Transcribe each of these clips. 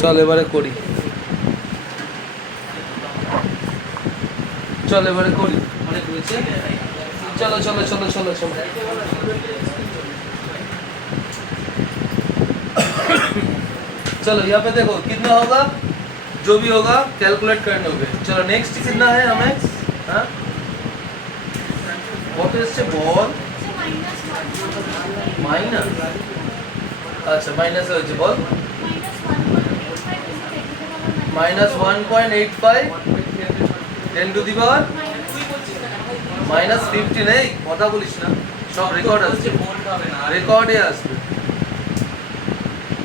চল এবারে করি, চল এবারে করি, অনেক হয়েছে। चलो चलो चलो चलो चलो चलो यहाँ पे देखो कितना होगा, जो भी होगा कैलकुलेट करने होंगे। चलो नेक्स्ट कितना है हमें, हाँ what is the ball minus, अच्छा माइनस हो जाए बॉल -1.85 10 to the power -50 নেই, কথা বলিস না, সব রেকর্ড আছে, রেকর্ডে আসবে,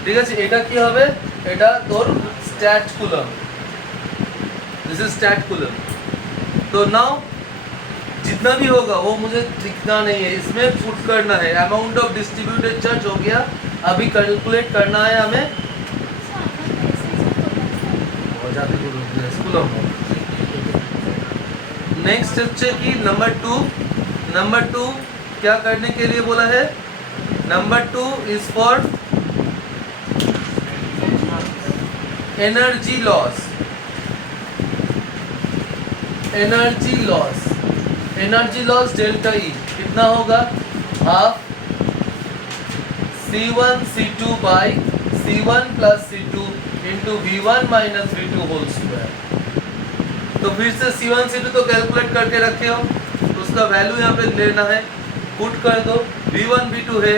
ঠিক আছে। এটা কি হবে, এটা তোর statcoulomb, this is statcoulomb. तो नाउ जितना भी होगा वो मुझे लिखना नहीं है, इसमें पुट करना है। अमाउंट ऑफ डिस्ट्रीब्यूटेड चार्ज हो गया, अभी कैलकुलेट करना है हमें कुलम। नेक्स्ट है कि नंबर टू क्या करने के लिए बोला है, number 2 is for energy loss, energy loss delta E कितना होगा, half C1 C2 by C1 plus C2 into V1 minus V2 whole square. तो फिर से C1 C2 तो कैलकुलेट करके रखे हो, तो उसका वैल्यू यहाँ पे लेना है, पुट कर दो, V1 V2 है,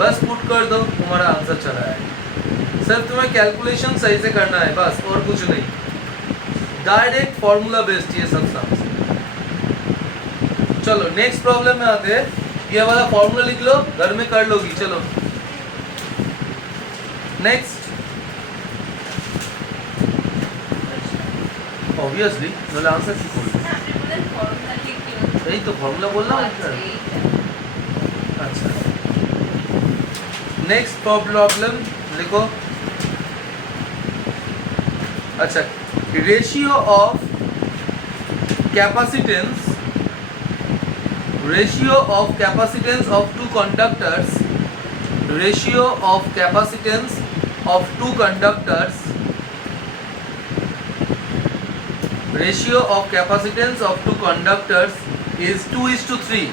बस पुट कर दो, तुम्हारा आंसर चला आएगा। सिर्फ तुम्हें कैलकुलेशन सही से करना है बस, और कुछ नहीं, डायरेक्ट फॉर्मूला बेस्ड ये सब सम। चलो नेक्स्ट प्रॉब्लम में आते हैं, ये वाला फॉर्मूला लिख लो, घर में कर लोगी। चलो नेक्स्ट, ऑब्वियसली मतलब आंसर की बोल, यही तो फॉर्मूला बोलना है। अच्छा नेक्स्ट प्रॉब्लम लिखो, अच्छा ratio of capacitance of two conductors, ratio of capacitance of two conductors, ratio of capacitance of two conductors is 2:3.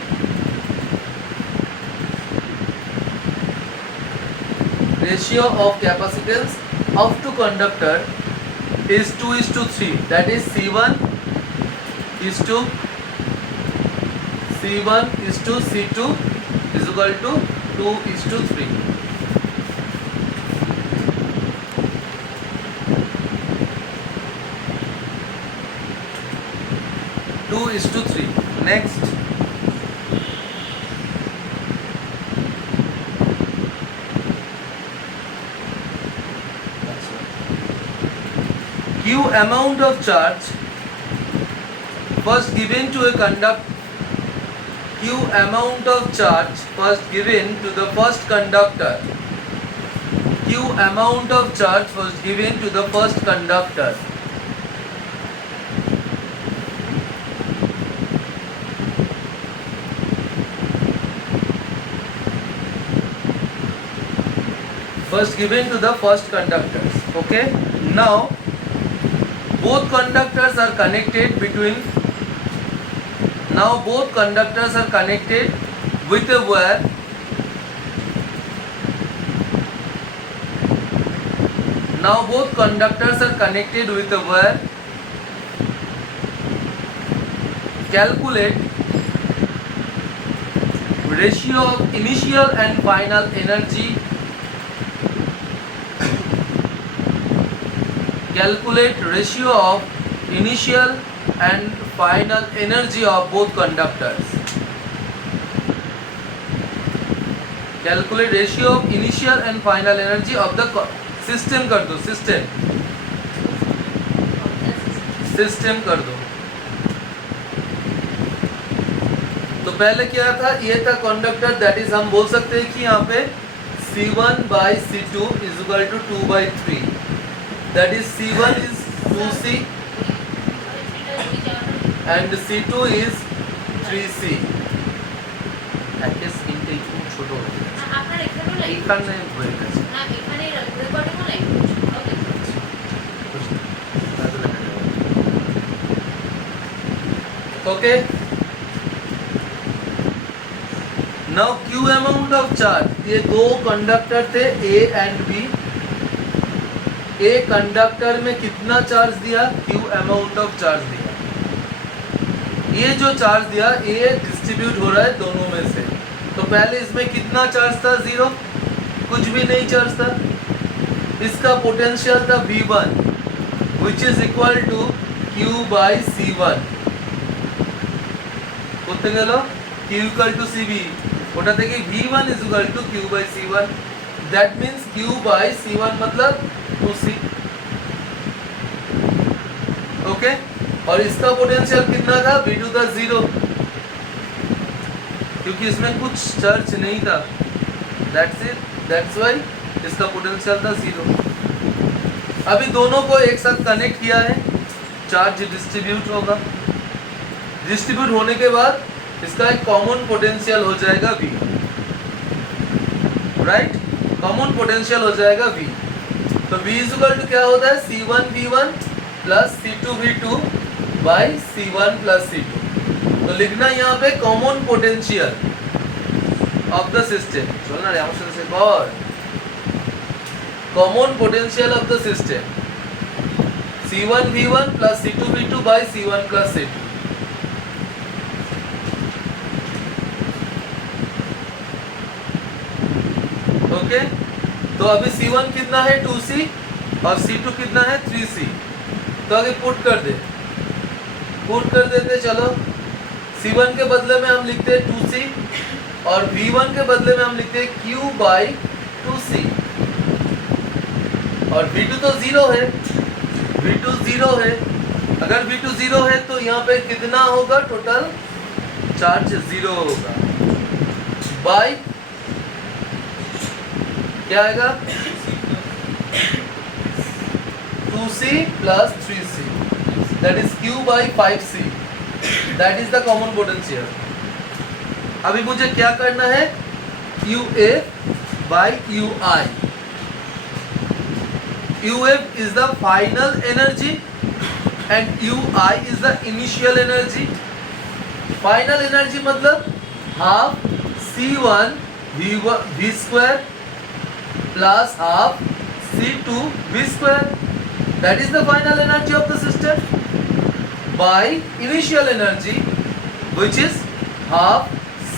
Ratio of capacitance of two conductor is 2:3, that is C1 is to C2 is equal to 2:3. Next, Q amount of charge first given to a conductor, Q amount of charge first given to the first conductor, Q amount of charge first given to the first conductor, first given to the first conductors. Okay, now both conductors are connected between, now both conductors are connected with a wire, now both conductors are connected with a wire. Calculate ratio of initial and final energy, calculate ratio of initial and final energy of both conductors, calculate ratio of initial and final energy of the system कर दो, system कर दो। तो पहले क्या था, ये था कंडक्टर, दैट इज हम बोल सकते हैं कि यहाँ पे C1 by C2 is equal to 2/3, that is C1 is 2C and C2 is 3C. একে স্ক্রিনটা একটু ছোট হয়ে গেছে, আপনার এখানে হয়ে গেছে, না এখানে recording line, okay okay, now Q amount of charge, ये दो कंडक्टर थे A and B, A conductor में कितना चार्ज दिया, क्यू अमाउंट ऑफ चार्ज दिया, ये जो चार्ज दिया ये डिस्ट्रीब्यूट हो रहा है दोनों में से, तो पहले इसमें कितना चार्ज था, जीरो, कुछ भी नहीं चार्ज था, इसका पोटेंशियल था V1 which is equal to Q by C1, করতে গেল Q equal to CV, ওটা থেকে V1 is equal to Q by C1, that means Q by C1 मतलब 2C, ओके, और इसका पोटेंशियल कितना था, V2 था 0, क्योंकि इसमें कुछ चार्ज नहीं था, that's why इसका पोटेंशियल था 0। अभी दोनों को एक साथ कनेक्ट किया है, चार्ज डिस्ट्रीब्यूट होगा, डिस्ट्रीब्यूट होने के बाद इसका एक कॉमन पोटेंशियल हो जाएगा V, राइट, कॉमन पोटेंशियल हो जाएगा V, तो V इज इक्वल टू क्या होता है, C1 V1 plus C2 V2 by C1 plus C2, तो लिखना यहाँ पे common potential of the system, चलना रे आमशन से और common potential of the system C1 V1 plus C2 V2 by C1 plus C2, okay, तो अभी C1 कितना है 2C और C2 कितना है 3C, तो आगे पुट कर देते, चलो C1 के बदले में हम लिखते हैं 2C और V1 के बदले में हम लिखते हैं Q बाई 2C, और V2 तो 0 है, V2 0 है, अगर V2 0 है तो यहाँ पे कितना होगा, टोटल चार्ज 0 होगा, बाई क्या आएगा 2C plus 3C, that is Q by 5C, that is the common potential। अभी मुझे क्या करना है, QA by QI, UF is the final energy and UI is the initial energy। final energy मतलब half C1 V square plus half C2 V square, that is the final energy of the system, by initial energy which is half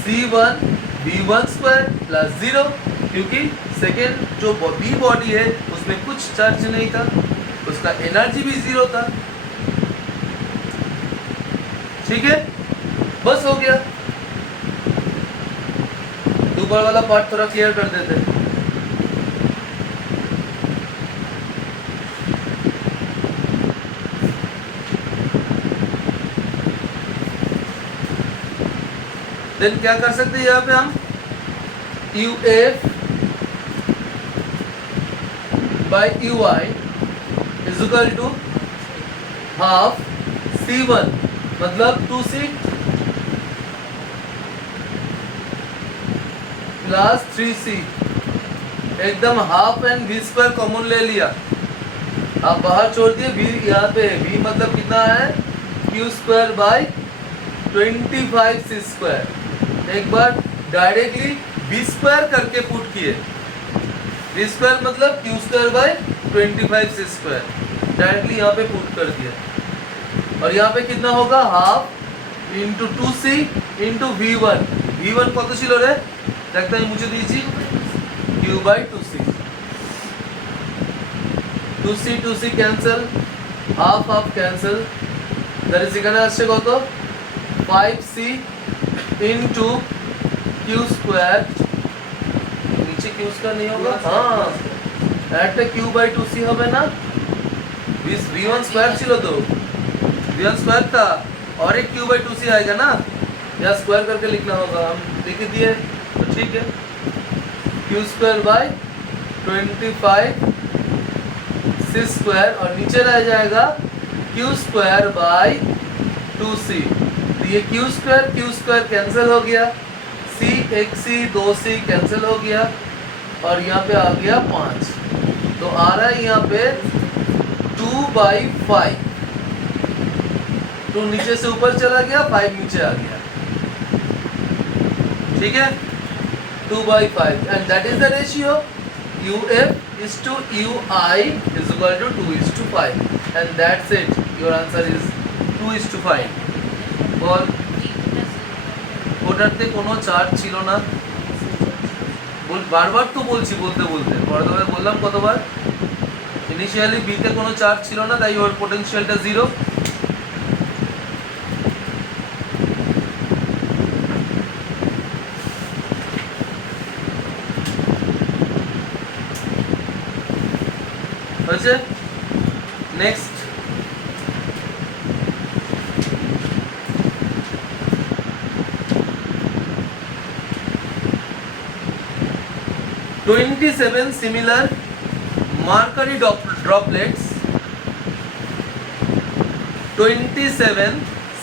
C1 V1 square plus 0, क्योंकि second जो B body है उसमें कुछ charge नहीं था, उसका energy भी 0 था, ठीक है, बस हो गया, ऊपर वाला पार्ट थोड़ा क्लियर कर देते हैं। देन क्या कर सकते हैं यहाँ पे हम, UF by UI is equal to half C1 मतलब 2C प्लस 3C, एकदम half and V square common ले लिया, आप बाहर छोड़ दिए, V यहाँ पे V मतलब कितना है, Q square by 25C square, एक बार डायरेक्टली V स्क्वायर करके पुट किए, V स्क्वायर मतलब Q square by 25C square, directly यहाँ पे पुट कर दिया, और यहाँ पे कितना होगा, half into 2C into V1, V1 कत ছিল रे, देखता है मुझे दीजिए, Q by 2C, 2C cancel, half half cancel, that is এখানে আসছে কত 5C इंटू Q स्क्वायर, नीचे Q स्क्वायर नहीं होगा, हाँ একটা Q बाई 2C হবে না, V1 स्क्वायर ছিল तो V1 स्क्वायर था, और एक Q बाई 2C आएगा ना, या स्क्वायर करके लिखना होगा, हम लिख दिए तो ठीक है, Q square by 25C square, और नीचे रह जाएगा Q स्क्वायर बाई 2C, ये Q स्क्वायर कैंसिल हो गया, C एक C 2C कैंसिल हो गया, और यहाँ पे आ गया 5, तो आ रहा है यहाँ पे 2/5 2 नीचे से ऊपर चला गया, 5 नीचे आ गया, ठीक है, 2/5 and that is the ratio UF is to UI is equal to 2:5 and that's it, your answer is 2:5 বল ওটাতে কোনো চার্জ ছিল না, বল বারবার তো বলছি বলতে বলতে, পরে বললাম কতবার, ইনিশিয়ালি বিতে কোনো চার্জ ছিল না, তাই ওর পোটেনশিয়ালটা 0। হয়েছে, next (27) similar mercury droplets, 27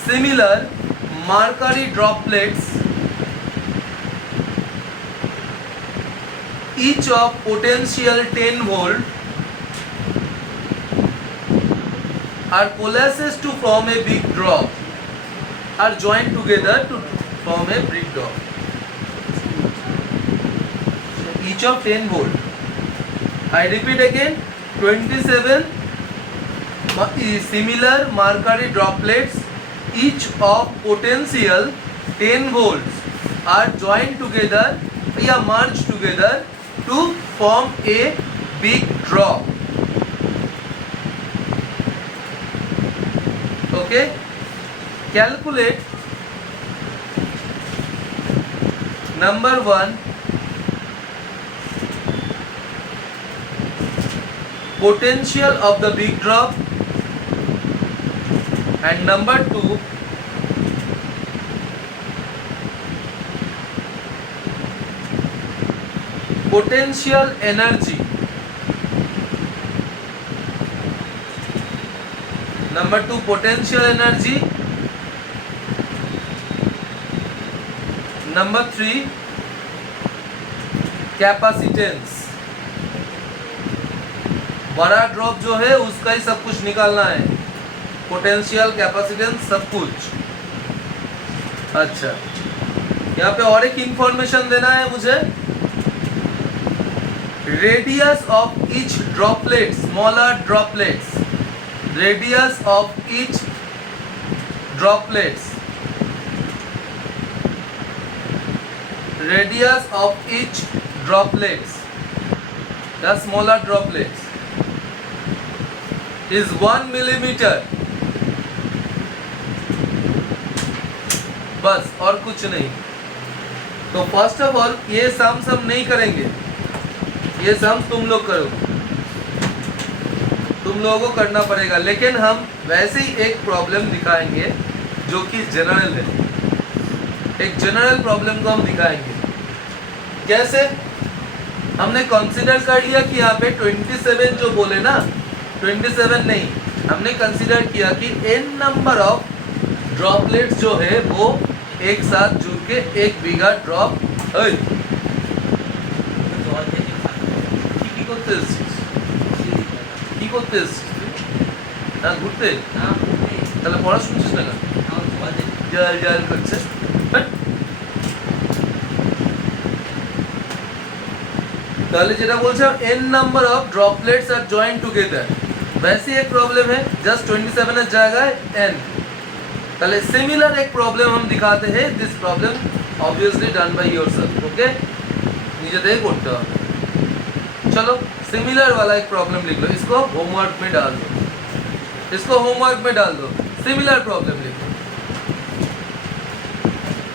similar mercury droplets, each of potential 10 volt, are coalesced to form a big drop, are joined together to form a big drop. Each of 10 volt. I repeat again, 27 similar mercury droplets, each of potential 10 volts, are joined together or merged together to form a big drop. Okay, calculate number 1 potential of the big drop and number 2 potential energy. Number 2 potential energy. Number 3 capacitance. बड़ा drop जो है उसका ही सब कुछ निकालना है, potential, capacitance, सब कुछ। अच्छा, यहाँ पे और एक इंफॉर्मेशन देना है मुझे, radius of each droplet, smaller droplets, radius of each droplets, radius of each droplets या स्मॉलर ड्रॉपलेट्स is 1 millimeter, बस और कुछ नहीं। तो फर्स्ट ऑफ ऑल ये सम नहीं करेंगे, ये सम तुम लोग करो, तुम लोगों को करना पड़ेगा, लेकिन हम वैसे ही एक प्रॉब्लम दिखाएंगे जो कि जनरल है, एक जनरल प्रॉब्लम को हम दिखाएंगे। कैसे? हमने कंसीडर कर लिया कि यहाँ पे 27 जो बोले ना, 27 नहीं, हमने कंसीडर किया कि n नंबर ऑफ ड्रॉपलेट्स जो है वो एक साथ जुड़ के एक बिगा ड्रॉप है। কি করতেছিস না ঘুরতে? তাহলে পড়া শুনছিস না কেন? জাল জাল করছে। তাহলে যেটা বলছে n number of droplets are joined together, वैसे एक प्रॉब्लम है, जस्ट 27 এর জায়গায় n। তাহলে सिमिलर एक प्रॉब्लम हम दिखाते हैं, this problem obviously done by yourself, okay, নিজেদের করতে হবে। चलो सिमिलर वाला एक प्रॉब्लम लिख लो, इसको होमवर्क में डाल दो, इसको होमवर्क में डाल दो, सिमिलर प्रॉब्लम लिखो,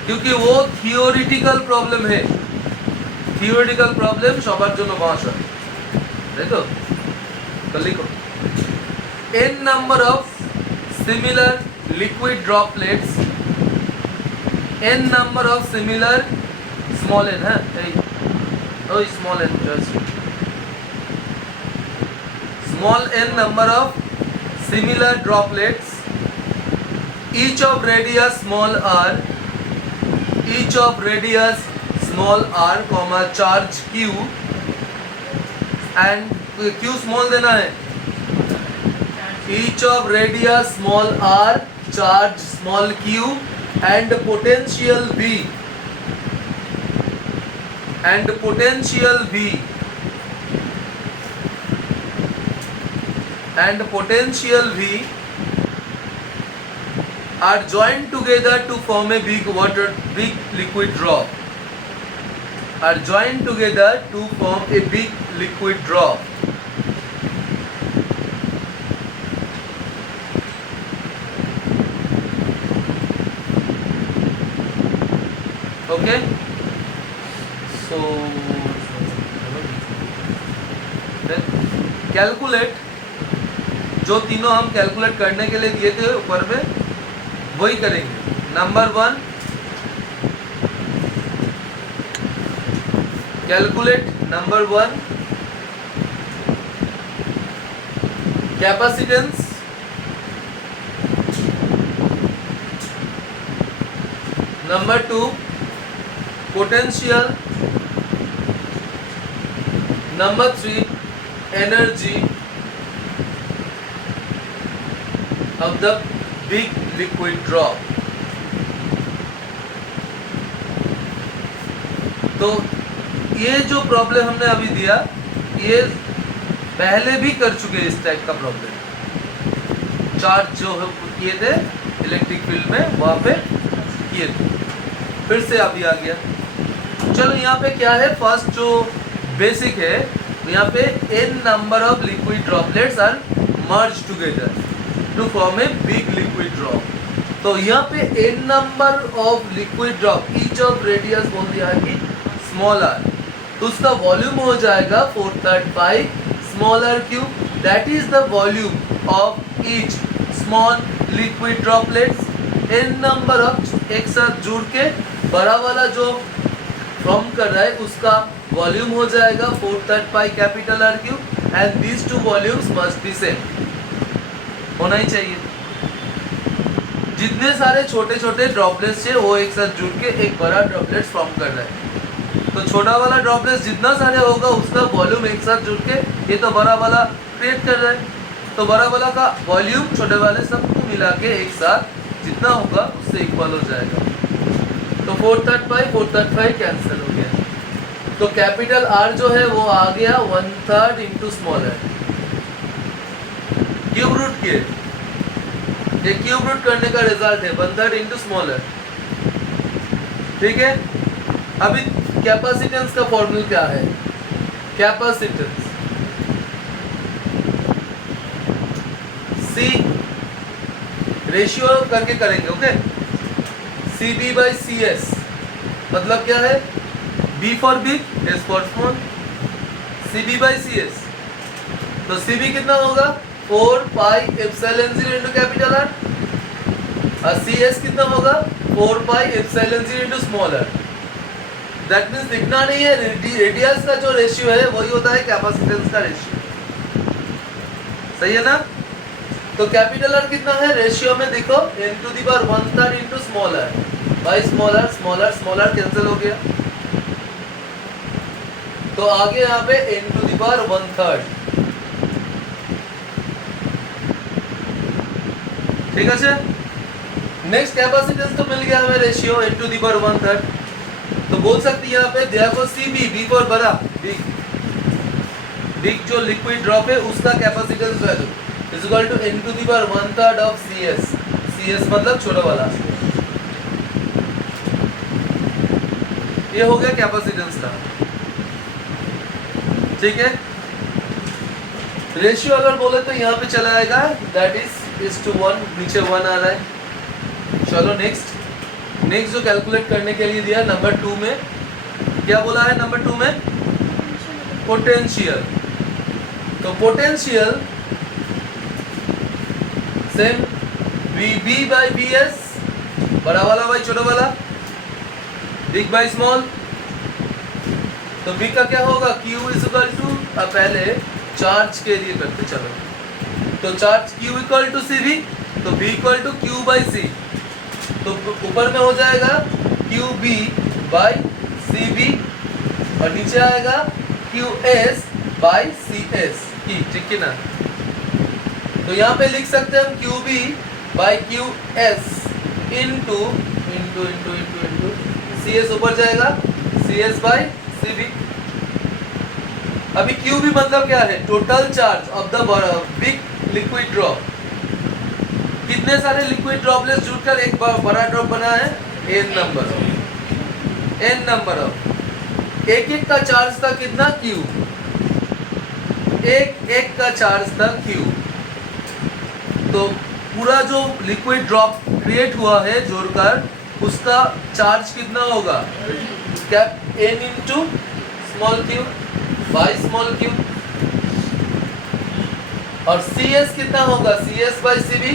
क्योंकि वो थियोरिटिकल प्रॉब्लम है, थियोरिटिकल प्रॉब्लम সবার জন্য বাস হয়, তাই তো? তো লিখো n number of similar liquid droplets, n number of similar small n, হ্যাঁ এই ওই small n, just small n number of similar droplets, each of radius small r, each of radius small r, comma charge q, and q small देना है, each of radius small r charge small q and potential V and potential V and potential V are joined together to form a big liquid drop. Are joined together to form a big liquid drop. Okay, so calculate, जो तीनों हम calculate करने के लिए दिए थे ऊपर में वही करेंगे. Number 1, calculate number 1 capacitance. Number 2 potential. Number 3 energy of the big liquid drop. तो ये जो प्रॉब्लम हमने अभी दिया ये पहले भी कर चुके इस टाइप का प्रॉब्लम. चार्ज जो किए थे इलेक्ट्रिक फील्ड में वहाँ पे किए थे, फिर से अभी आ गया. चलो यहाँ पे क्या है, फर्स्ट जो बेसिक है यहाँ पे n number of liquid droplets are merge together to form a big liquid drop. तो यहाँ पे n number of liquid drop, each of radius बोल दिया है कि स्मॉल r, तो उसका वॉल्यूम हो जाएगा 4/3 pi small r cube. That is the volume of each small liquid droplets. n number of एक साथ जुड़ के बड़ा वाला जो फॉर्म कर रहा है उसका वॉल्यूम हो जाएगा 4/3 pi capital R cube and these two volumes must be same, होना ही चाहिए. जितने सारे छोटे छोटे ड्रॉपलेट्स है वो एक साथ जुड़ के एक बड़ा ड्रॉपलेट फॉर्म कर रहा है. तो छोटा वाला ड्रॉपलेट जितना सारे होगा उसका वॉल्यूम एक साथ जुड़ के ये तो बड़ा वाला क्रिएट कर रहा है. तो बड़ा वाला का वॉल्यूम छोटे वाले सबको मिला के एक साथ जितना होगा उससे इक्वल हो जाएगा. तो 4/3 पाई 4/3 पाई कैंसिल हो गया. तो कैपिटल R जो है वो आ गया 1/3 into small r. Cube root किए, ये क्यूब रूट करने का रिजल्ट है 1/3 इंटू स्मॉल r. ठीक है. अभी कैपेसिटेंस का फॉर्मूला क्या है, कैपेसिटेंस C रेशियो करके करेंगे. ओके, CB by CS मतलब क्या है, B for big, S for small. CB by CS, तो CB कितना होगा 4 pi epsilon 0 into capital R और CS कितना होगा 4 pi epsilon 0 into small r. That means दिखना नहीं है, रेडियस का जो रेशियो है वही होता है कैपेसिटेंस का रेशियो. सही है ना. तो कैपिटल R कितना है रेशियो में देखो, n to the power 1/3 into small r by small r cancel हो गया. तो आगे यहाँ पे n टू द पावर 1/3. ठीक है. नेक्स्ट कैपेसिटेंस तो मिल गया हमें ratio n to the power 1/3. तो बोल सकते हैं यहाँ पे देखो CB, B फॉर बड़ा, बिग जो लिक्विड ड्रॉप है उसका capacitance value is equal to n to the power 1/3 of CS मतलब छोटा वाला. ये हो गया कैपेसिटेंस का. ठीक है. रेशियो अगर बोले तो यहाँ पे चला आएगा दैट इज टू 1, नीचे 1 आ रहा है. चलो नेक्स्ट जो कैलकुलेट करने के लिए दिया नंबर 2 में क्या बोला है, नंबर 2 में पोटेंशियल. तो potential same VB by BS, बड़ा वाला बाई छोटा वाला, बिग बाई स्मॉल. तो बिग का क्या होगा Q इज इक्वल टू, अब पहले चार्ज के लिए करते चलो. तो charge Q equal to CV, तो B equal to Q by C. तो ऊपर में हो जाएगा QB बाई CB और नीचे आएगा QS बाई CS. ठीक है ना. तो यहाँ पे लिख सकते हैं हम QB by Q S into C S ऊपर जाएगा C S by C B. अभी क्यू भी मतलब क्या है, total charge of the big liquid drop. कितने सारे लिक्विड ड्रॉपलेट्स जुड़कर एक बड़ा ड्रॉप बना है, n नंबर ऑफ एक का चार्ज था कितना, क्यू, एक का चार्ज था क्यू। तो पूरा जो लिक्विड ड्रॉप क्रिएट हुआ है जोड़कर उसका चार्ज कितना होगा, cap n into small Q by small Q. और सी एस कितना होगा, C S by C B,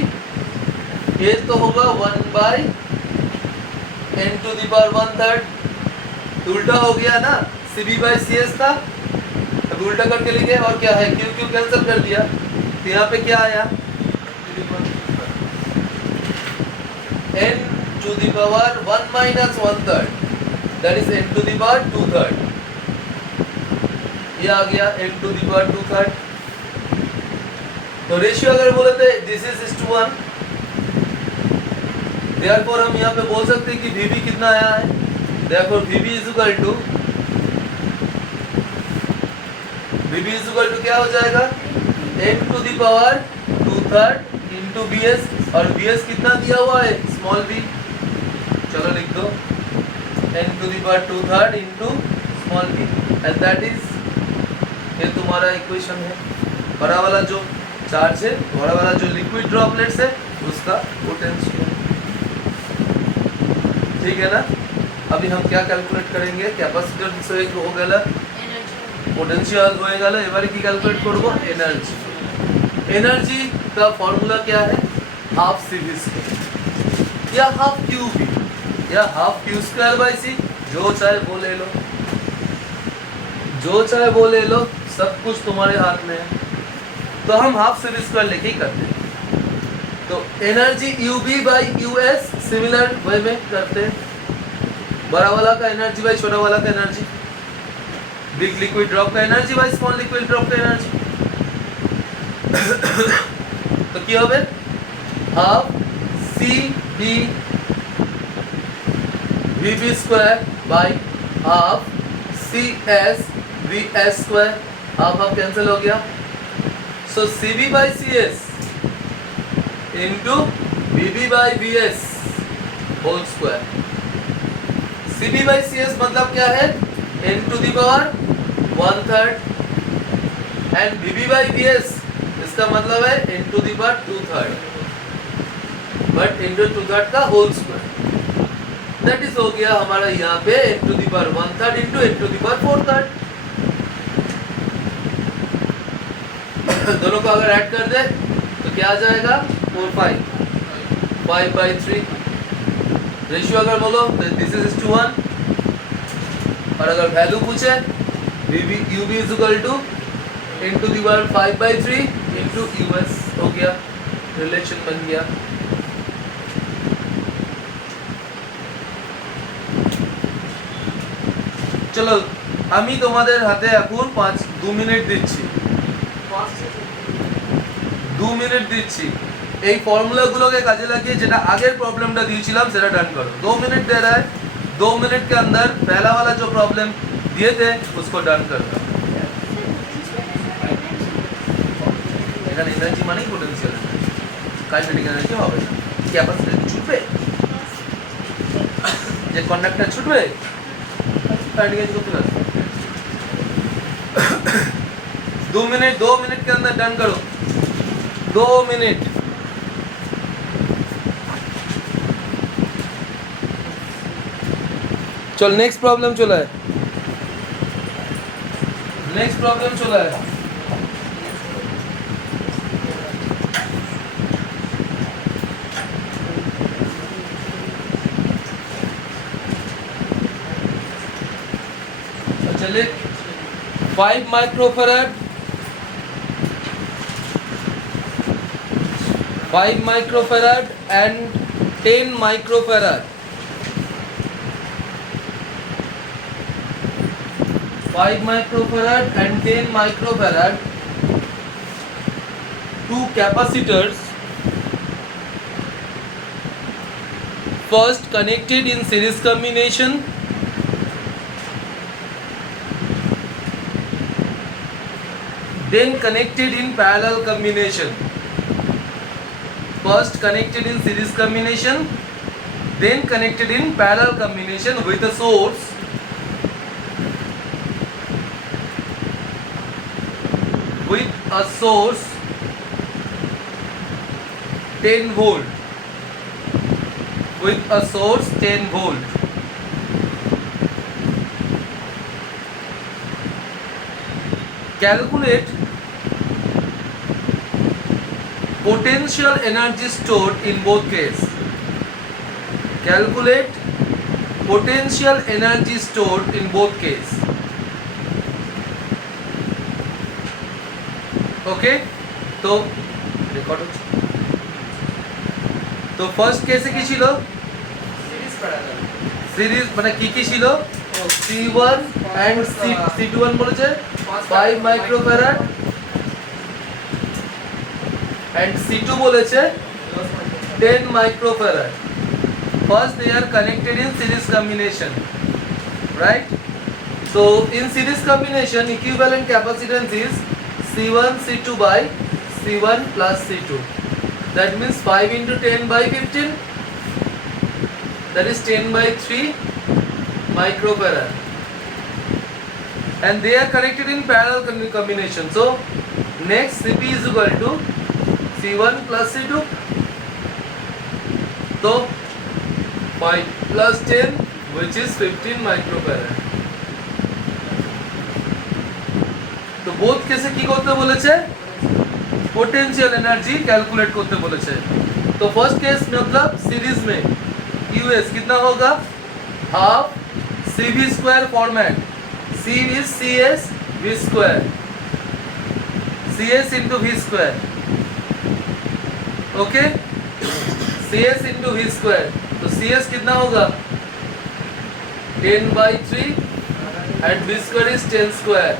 ये तो होगा 1 by n to the power 1/3। उल्टा हो गया ना, C B by C S था, अब उल्टा करके लिखे और क्या है, क्यू क्यू कैंसिल कर दिया, तो यहाँ पे क्या आया, n to the power 1 minus 1/3, that is n to the power 2/3। ये आ गया n to the power 2/3। तो रेशियो अगर बोले तो दिस इज 1, therefore हम यहाँ पे बोल सकते हैं कि VB कितना आया है, therefore VB is equal to क्या हो जाएगा, n to the power 2/3 into BS, और BS कितना दिया हुआ है, स्मॉल b, चलो लिख दो n to the power 2/3 into small b, and that is, ये तुम्हारा इक्वेशन है। बड़ा वाला जो चार्ज है, बड़ा वाला जो लिक्विड ड्रॉपलेट्स है उसका पोटेंशियल, ठीक है ना। अभी हम क्या कैलकुलेट करेंगे, कैपेसिटर से एक हो गया पोटेंशियल हो गया, एबारे की कैलकुलेट करबो एनर्जी। एनर्जी का फॉर्मूला क्या है, हाफ सी वी स्क्वायर या हाफ क्यू बी या हाफ क्यू स्क्वायर बाई सी, जो चाहे वो ले लो, जो चाहे वो ले लो, सब कुछ तुम्हारे हाथ में है। तो हम हाफ सी वी स्क्वायर लेके ही करते हैं। तो energy U B by U S similar way में करते हैं, बड़ा वाला का एनर्जी बाई छोटा वाला का एनर्जी, बिग लिक्विड ड्रॉप का energy by small liquid drop का एनर्जी। तो क्या হবে, half C B V B square by half C S V S square, half half cancel हो गया, so C B by C S into V B by V S whole square. C B by C S मतलब क्या है, n to the power 1/3 and V B by V S, इसका मतलब है n to the power 2/3 but into 2/3 का whole square, that is हो गया हमारा यहाँ पे n to the power 1/3 into n to the power 4/3। दोनों को अगर ऐड कर दे तो क्या आ जाएगा, 4 5/3। रेशियो अगर बोलो तो दिस इज 1, और अगर वैल्यू पूछे U B is equal to into the power 5/3 into U S, हो गया, रिलेशन बन गया। চলো আমি তোমাদের হাতে এখন 2 মিনিট দিচ্ছি, 2 মিনিট দিচ্ছি, এই ফর্মুলাগুলোকে কাজে লাগিয়ে যেটা আগের प्रॉब्लमটা দিয়েছিলাম সেটা ডান करो। 2 मिनट दे रहा है, 2 मिनट के अंदर पहला वाला जो प्रॉब्लम दिए थे उसको डन कर दो। এখানে এনার্জি মানেই পোটেনশিয়াল, কাইনেটিক এনার্জি হবে না, ক্যাপাসিটর ছুটবে, যে কন্ডাক্টর ছুটবে काइनेटिक एनर्जी को प्लस। 2 मिनट के अंदर डन करो, 2 मिनट। चल नेक्स्ट प्रॉब्लम चला है, नेक्स्ट प्रॉब्लम चला है। चले 5 microfarad, 5 microfarad and 10 microfarad, 5 microfarad and 10 microfarad, two capacitors first connected in series combination, then connected in parallel combination. First connected in series combination, then connected in parallel combination with a source source 10 volt, with a source 10 volt. Calculate potential energy stored in both cases. Calculate potential energy stored in both cases. Okay तो record হচ্ছে তো first কেসে কি ছিল series মানে কি ছিল C1 and C21 বলেছে 5 মাইক্রোফ্যারাড এন্ড C2 বলেছে 10 microfarad first they are connected in series combination, right? So in series combination equivalent capacitance is C1 C2 by C1 plus C2. That means 5 into 10 by 15. That is 10 by 3 microfarad. And they are connected in parallel combination. So next Cp is equal to C1 plus C2. So 5 plus 10 which is 15 microfarad. तो both केसे की करते बोलेছে potential energy calculate करते बोलेছে तो first case मतलब series में U S कितना होगा half C V square format C is C S V square C S into V square okay C S into V square तो सीएस कितना होगा 10 by 3 and v square is 10 square.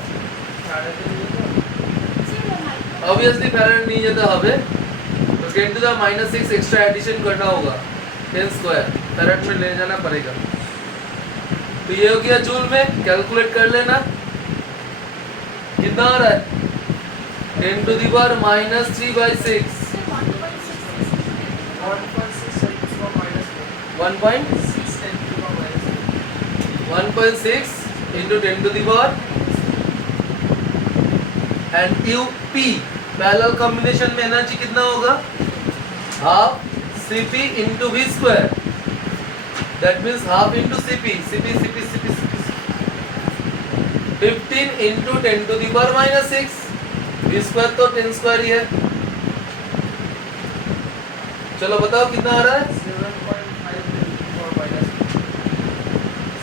Obviously farad नहीं जाता हवे तो 10 to the minus 6 extra addition करना होगा 10 square farad में ले जाना पड़ेगा तो ये हो गया जूल में कैलकुलेट कर लेना कितना आ रहा है 10 to the power minus 3 by 6 1.6 into 10 to the power and UP parallel combination में एनर्जी कितना होगा half Cp into V square. That means half into Cp 15 into 10 to the power minus 6. V square तो 10 square ही है. चलो बताओ कितना आ रहा है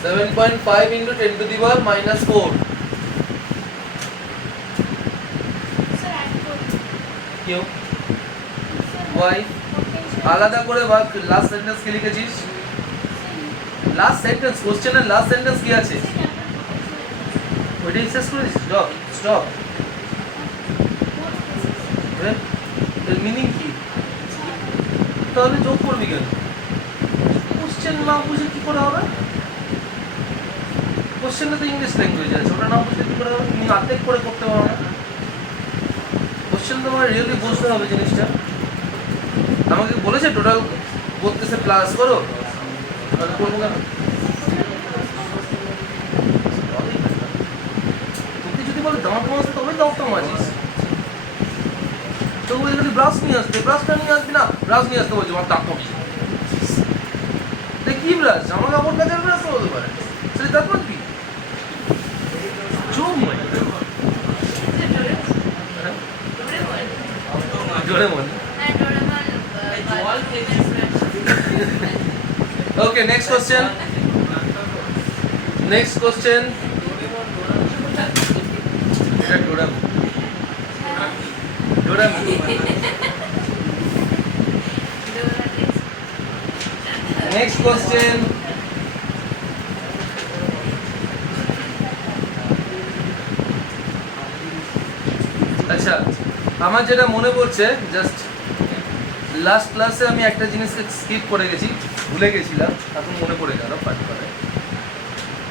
7.5 into 10 to the power minus 4. क्यों why আলাদা করে লাস্ট সেন্টেন্স কি লিখেছিস লাস্ট সেন্টেন্স কোশ্চেনের লাস্ট সেন্টেন্স কি আছে ওইটাই শেষ করে দিস স্টপ এর মিনিং কি তাহলে যোগ করবি কেন কোশ্চেন না বুঝে কি করে হবে কোশ্চেনে তো ইংলিশ ল্যাঙ্গুয়েজ আছে ওটা না বুঝে কি করে হবে তুমি আর্ধেক করে করতে পারো না কোশ্চেন তোমার রিয়েলি বুঝতে হবে জিনিসটা আমাকে বলেছে টোটাল 32 এ প্লাস করো তাহলে করব কেন তুমি যদি বলে দাঁত মাজতে তবে দাঁতটা মাজিস তো ওই যদি ব্রাশ নিয়ে আসতে ব্রাশটা নিয়ে আসবি না ব্রাশ নিয়ে আসতে বলছি আমার দাঁত মাজি দেখ কি ব্রাশ জামা কাপড় কাচার ব্রাশ তো হতে পারে সেটা দাঁত মাজবি চুপ Doraemon. Okay, next question. Next question. Doraemon. Next question. अच्छा আমার যেটা মনে পড়ছে জাস্ট লাস্ট ক্লাসে আমি একটা জিনিসকে স্কিপ করে গেছি ভুলে গেছিলাম, এখন মনে পড়ে গেল পাঠ করে।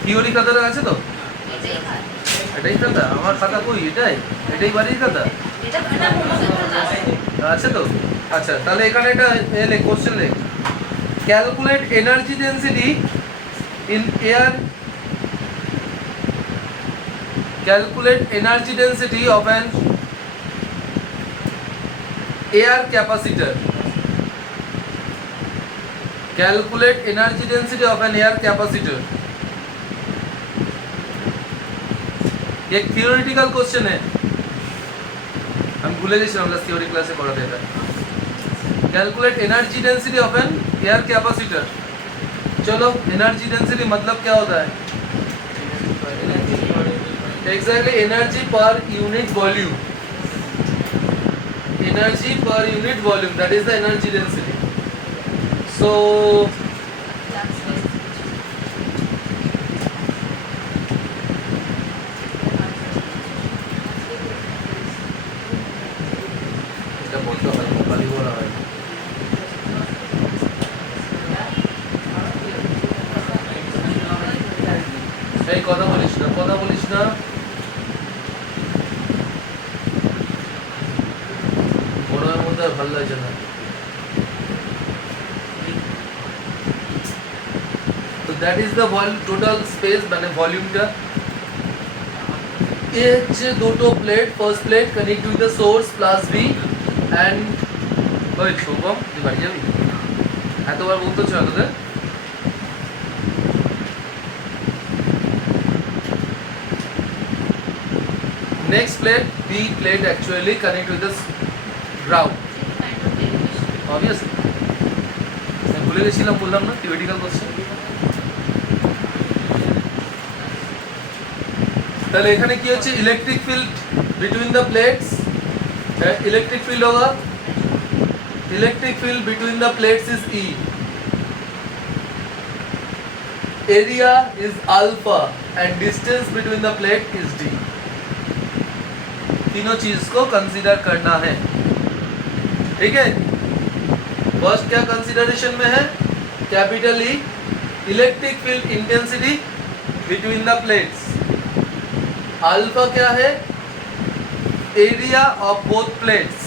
থিওরি খাতাটা আছে তো? এটাই খাতা? আমার খাতা কই? এটাই বাড়ির খাতা আছে তো? আচ্ছা, তাহলে এখানে এটা এলে কোশ্চেন লেখ, calculate energy density in air, calculate energy density of an air capacitor, calculate energy density of an air capacitor। ये theoretical question है, हम भूले गए हमला theory class से पढ़ा था। calculate energy density of an air capacitor। चलो energy density मतलब क्या होता है? Exactly, energy per unit volume, energy per unit volume, that is the energy density। So এটা বলতে হয়, খালি বলা হয়। এই কথা বলিস না, কথা বলিস না, গরমের মধ্যে আর ভালো লাগছে না। তো that is the total space, মানে ভলিউমটা। এ হচ্ছে দুটো plate, first plate connect with the source plus V and ওই শুভম তুই বাড়ি যাবি? এতবার বলতে চাও তোদের? Next plate, B plate actually connect with the ground. Obviously. मैं भूले गए बोललाम ना theoretical question। তাহলে এখানে কি হচ্ছে, electric field between the plates, electric field होगा, electric field between the plates is E, area is alpha and distance between the plate is D। तीनों चीज को कंसीडर करना है, ठीक है। फर्स्ट क्या कंसीडरेशन में है, capital E, electric field intensity between the plates, alpha क्या है, area of both plates,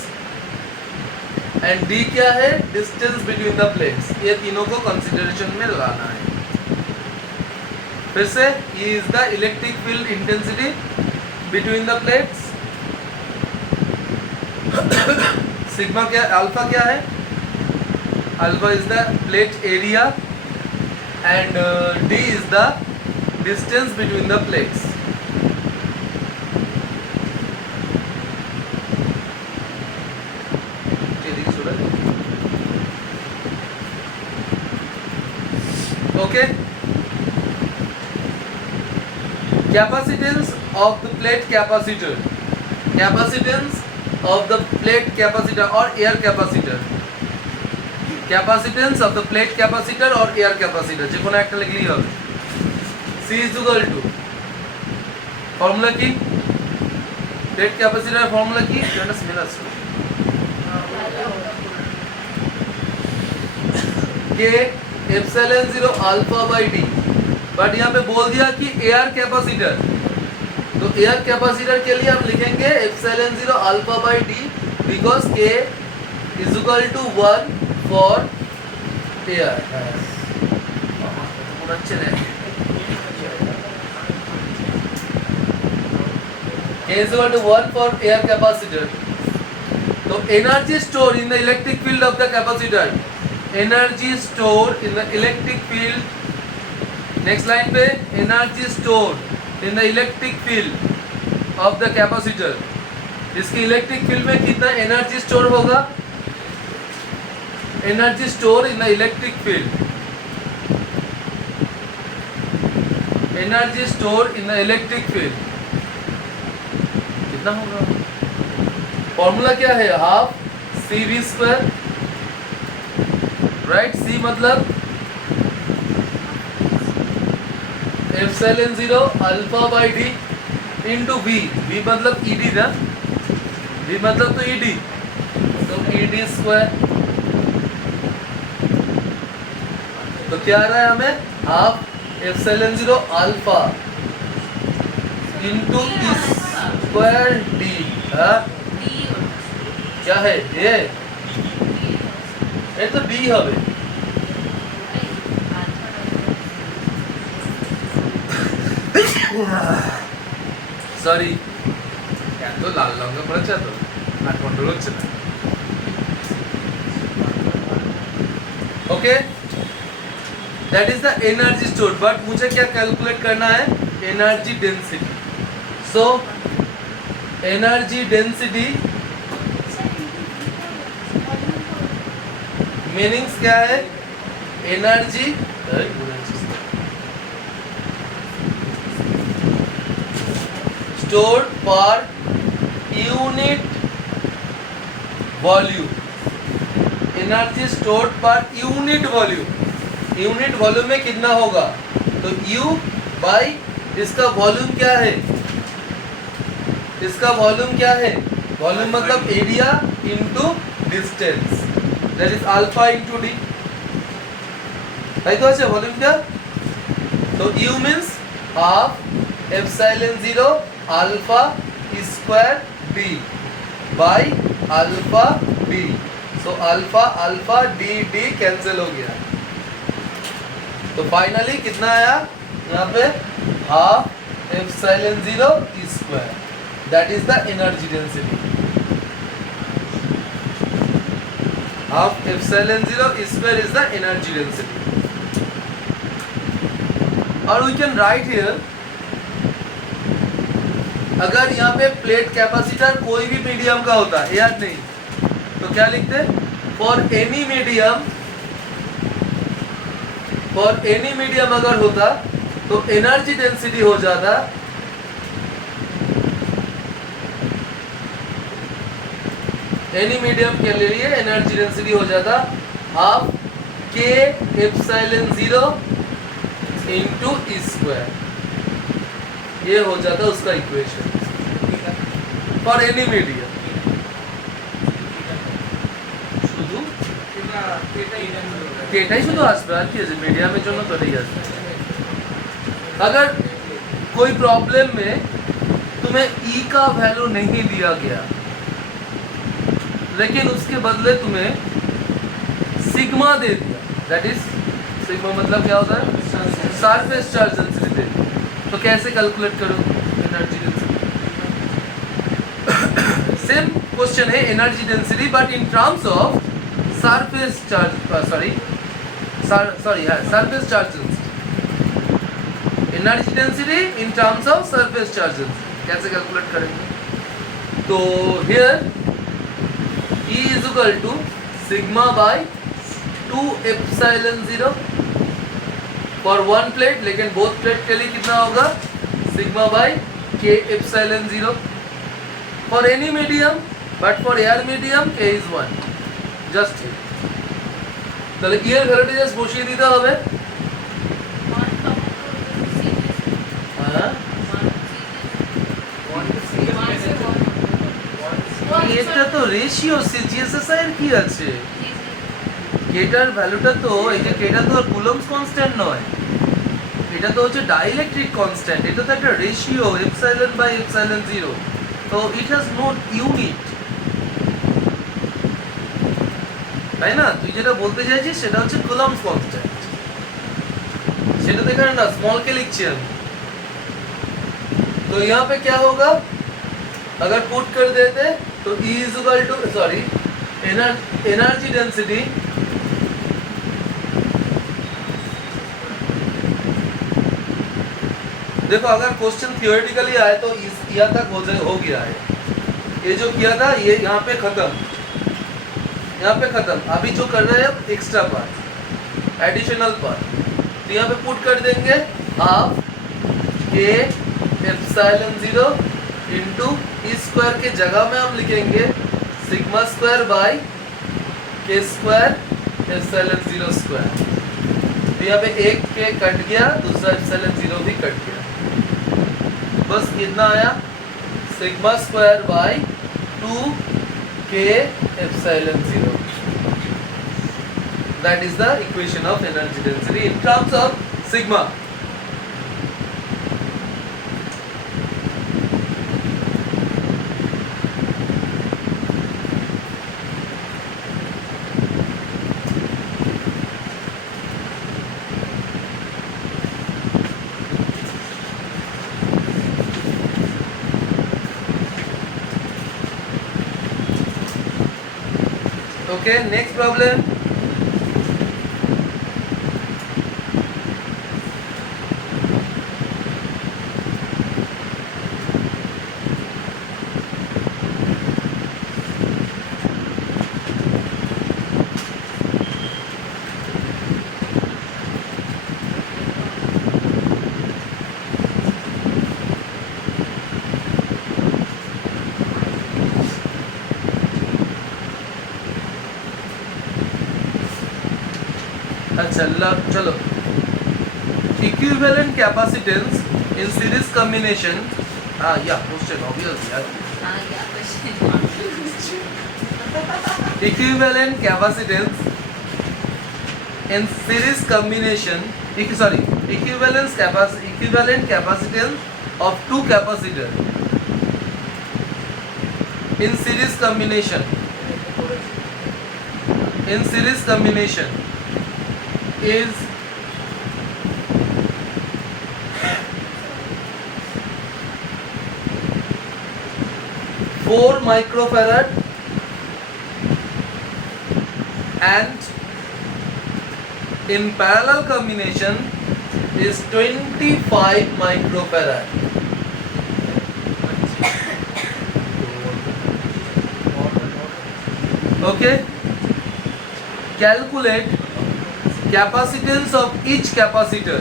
and D क्या है, डिस्टेंस बिटवीन द प्लेट्स। ये तीनों को कंसीडरेशन में लाना है। फिर से, E is the electric field intensity between the plates, sigma क्या, अल्फा क्या है, alpha is the plate area and D is the distance between the plates. Okay, capacitance of the plate capacitor, capacitance of the plate capacitor or air capacitor, capacitance of the plate capacitor or air capacitor যে কোনো একটা লিখলেই হবে। C is equal to, formula কি, plate capacitor formula কি, এটা স্মেল আছে, K epsilon 0 alpha by D, but यहाँ पे बोल दिया कि एयर कैपेसिटर, तो एयर कैपेसिटर के लिए हम लिखेंगे epsilon 0 alpha by D, because K is equal to 1 for air. अच्छे K is equal to 1 for air capacitor. तो energy store in the electric field of the capacitor, energy store in the electric field, next line पे, energy store in the electric field of the capacitor. इसकी electric field में कितना energy store होगा, energy store in the electric field, energy store in the electric field कितना होगा, formula क्या है, half C V square, right. C मतलब epsilon 0 alpha by D into V, V मतलब ईडी ना, वी मतलब तो ईडी, तो ईडी स्क्वायर तो क्या आ रहा है हमें, half epsilon 0 alpha into square D. क्या है ये तो डी হবে। সরি এত লাল লঙ্কা পড়েছে তো আর কন্ট্রোল হচ্ছে না। Okay that is the energy store, but मुझे क्या कैलकुलेट करना है, energy density. So energy density meanings क्या है, energy stored per unit volume, energy stored per unit volume. Unit volume में कितना होगा, तो U बाई इसका वॉल्यूम क्या है, इसका वॉल्यूम क्या है, वॉल्यूम मतलब area into distance, that is alpha into D. তাই তো আছে ভলিউম क्या, तो U means half epsilon 0 alpha square D by alpha D. तो alpha alpha D D cancel हो गया, तो फाइनली कितना आया यहाँ पे, half epsilon 0 square, that is the energy density. Half epsilon 0 square is the energy density. और we can write here, अगर यहाँ पे प्लेट कैपेसिटर कोई भी मीडियम का होता है, याद नहीं, तो क्या लिखते, फॉर एनी मीडियम अगर होता तो एनर्जी डेंसिटी हो जाता एनी मीडियम के लिए एनर्जी डेंसिटी हो जाता हाफ के एप्सिलॉन 0 इंटू स्क्वायर, ये हो जाता उसका इक्वेशन फॉर एनी मीडियम। এটাই শুধু আসবে আর কি আছে, মিডিয়ামের জন্য তো এটাই আসবে। अगर कोई प्रॉब्लम में तुम्हें E का वैल्यू नहीं दिया गया, लेकिन उसके बदले तुम्हें सिग्मा दे दिया, दैट इज सिग्मा मतलब क्या होता है, सरफेस चार्ज डेंसिटी दे दिया, तो कैसे कैलकुलेट करो एनर्जी डेंसिटी। सेम क्वेश्चन है energy density, but in terms of surface charge, surface charge density, energy density in terms of surface charge density कैसे कैलकुलेट करेंगे। तो here E is equal to sigma by 2 epsilon 0 for one plate, लेकिन both plate के लिए कितना होगा, sigma by K epsilon 0 for any medium, but for air medium K is 1 just here. তাহলে E এর ভ্যালুটা জাস্ট বসিয়ে দিতে হবে। এটা তো রেশিও সিজিএসএসআই এর কি আছে, কেটার ভ্যালুটা তো এই যে কেটা তো কুলম্বস কনস্ট্যান্ট নয়, এটা তো হচ্ছে ডাইইলেকট্রিক কনস্ট্যান্ট, এটা তো একটা রেশিও এপসাইলন বাই এপসাইলন 0, তো ইট হ্যাজ নো ইউনিট, তাই না। তুই যেটা বলতে চাইছিস সেটা হচ্ছে কুলম্বস কনস্ট্যান্ট, সেটা তো এখানে না स्मॉल के लिखছি আমি। तो यहाँ पे क्या होगा, अगर पुट कर देते तो E is equal to sorry energy density देखो, अगर क्वेश्चन थियोरेटिकली आए तो इस यहाँ तक हो गया है, ये जो किया था ये यहाँ पे खत्म, यहाँ पे खत्म। अभी जो कर रहे हैं एक्स्ट्रा पार्ट, एडिशनल पार्ट, तो यहाँ पे पुट कर देंगे हाफ के एप्सिलॉन 0 इंटू स्क्वायर के जगह में हम लिखेंगे सिग्मा स्क्वायर बाय के स्क्वायर एप्सिलॉन 0 स्क्वायर। तो यहाँ पे एक के कट गया, दूसरा एप्सिलॉन 0 भी कट गया, बस कितना आया, सिग्मा स्क्वायर बाय 2 के epsilon 0। That is the equation of energy density in terms of sigma. Okay, next problem. अच्छा चलो, equivalent capacitance in series combination. हाँ या क्वेश्चन ऑब्वियस यार. Equivalent capacitance in series combination, equivalent capacitance of two capacitor in series combination is 4 microfarad and in parallel combination is 25 microfarad. Okay, calculate capacitance of each capacitor.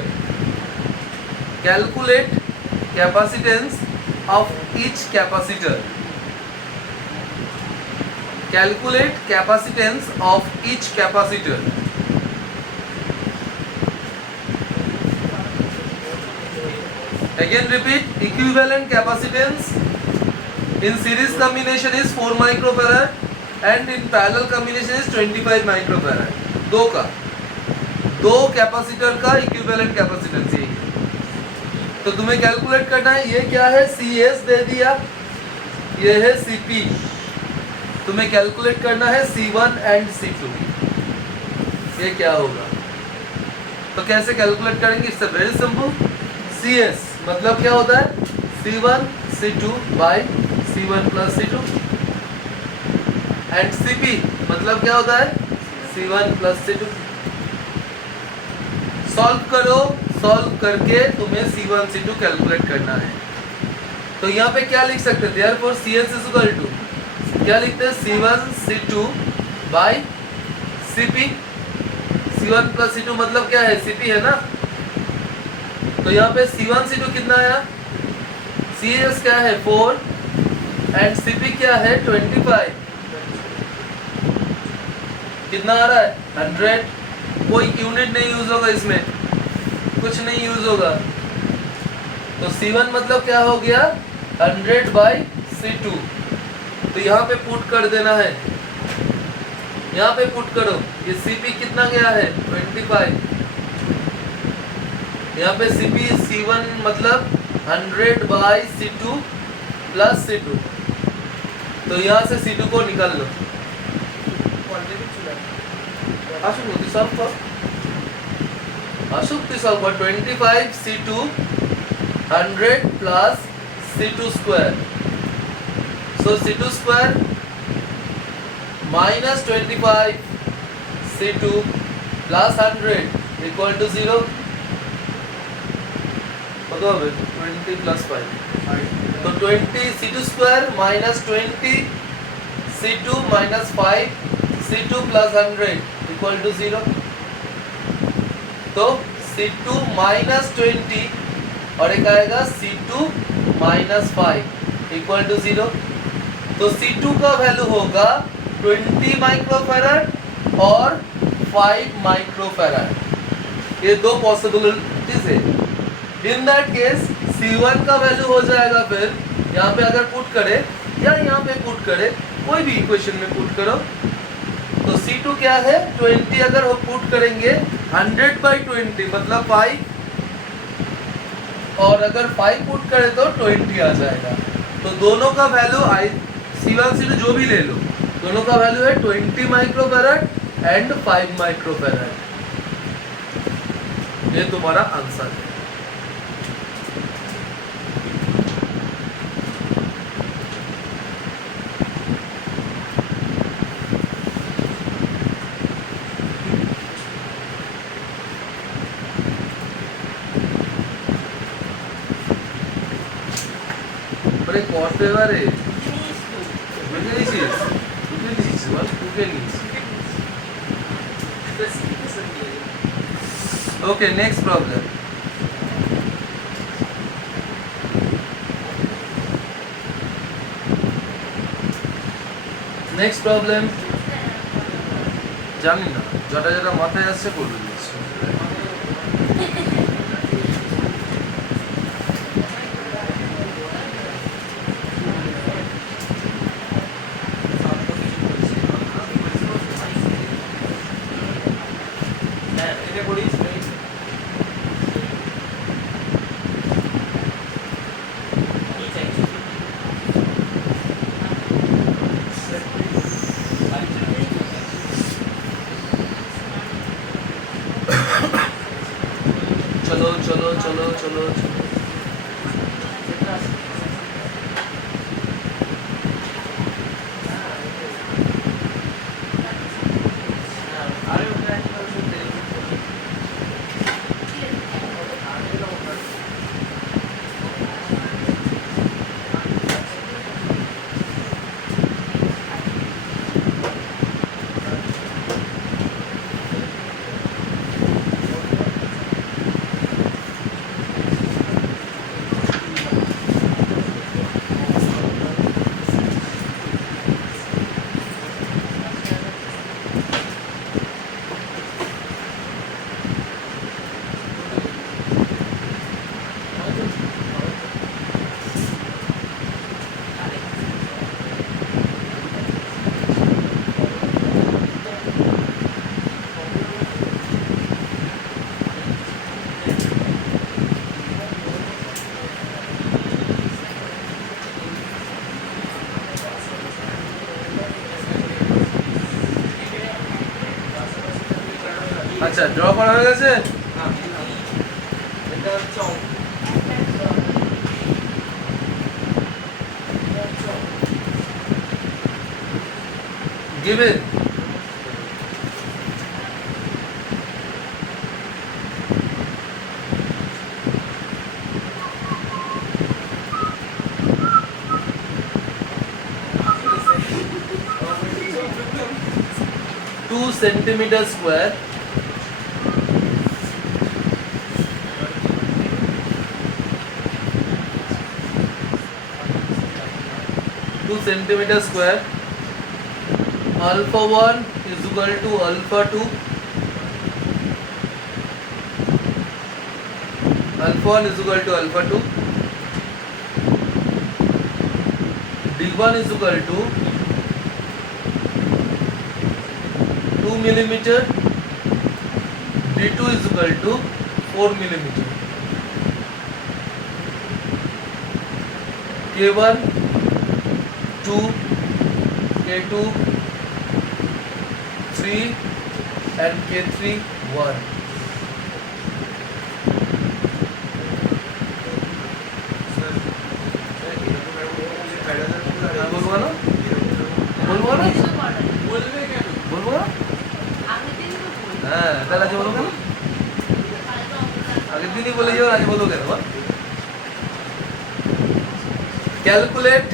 Calculate capacitance of each capacitor. Calculate capacitance of each capacitor. Again repeat, equivalent capacitance in series combination is 4 microfarad and in parallel combination is 25 microfarad. दो capacitor का equivalent capacitance यही है. तो तुम्हें calculate करना है, ये क्या है, CS दे दिया, ये है CP. तुम्हें कैलकुलेट करना है C1 एंड C2. ये क्या होगा, तो कैसे कैलकुलेट करेंगे, इट्स वेरी सिंपल. CS मतलब क्या होता है, C1 C2 bye C1 plus C2 and CP मतलब क्या होता है, C1 प्लस C2. सॉल्व करो, सॉल्व करके तुम्हें C1 C2 कैलकुलेट करना है. तो यहाँ पे क्या लिख सकते हैं, therefore CS is equal to क्या लिखते हैं, C1 C2 bye CP. C1 plus C2 मतलब क्या है, CP है ना. तो यहाँ पे C1 C2 कितना आया, CS क्या है 4 एंड CP क्या है 25. कितना आ रहा है 100. कोई यूनिट नहीं यूज होगा, इसमें कुछ नहीं यूज होगा. तो C1 मतलब क्या हो गया 100 बाई C2. तो यहाँ पे पुट कर देना है, यहाँ पे पुट करो. ये CP कितना गया है 25. यहाँ पे CP C1 मतलब 100 बाई C2 प्लस C2. तो यहाँ से C2 को निकाल लो. Ashukti solve for 25 C2 100 plus C2 square. So C2 square minus 25 C2 plus 100 equal to 0. कत হবে 20 plus 5. तो 20 C2 square minus 20 C2 minus 5 C2 plus 100 equal to 0. तो C2 माइनस 20 और एक आएगा C2 माइनस 5 इक्वल टू 0. तो C2 का value होगा 20 माइक्रोफैराड और 5 माइक्रोफैराड. ये दो पॉसिबिलिटीज है. इन दैट केस C1 का वैल्यू हो जाएगा, फिर यहाँ पे अगर पुट करे या यहाँ पे पुट करे, कोई भी इक्वेशन में पुट करो, तो C2 C2 क्या है 20 अगर हम पुट करेंगे 100/20 मतलब 5 और अगर 5 पुट करें तो 20 आ जाएगा। तो दोनों का वैल्यू C1 C2 जो भी ले लो दोनों का वैल्यू है 20 माइक्रोफैराड एंड 5 माइक्रोफैराड। ये तुम्हारा आंसर है। কত এবারে বুঝে নিয়েছিস বুঝে নিয়েছিস বল বুঝে নিয়েছিস okay next problem next problem জানি না যেটা যেটা মাথায় আসছে বলে দিচ্ছি चलो चलो चलो चलो আচ্ছা ড্র করা হয়ে গেছে এটা হচ্ছে given centimeter square 2 centimeter square alpha 1 is equal to alpha 2 alpha 1 is equal to alpha 2 d1 is equal to 2 millimeter d2 is equal to 4 millimeter k1 2 k2 3 and k3 1 बोलबो ना बोलबो ना बोलबे কেন बोलबो ना হ্যাঁ তাহলে আগে বলবো আগের দিনই বলে যাও আগে বলবো কেন calculate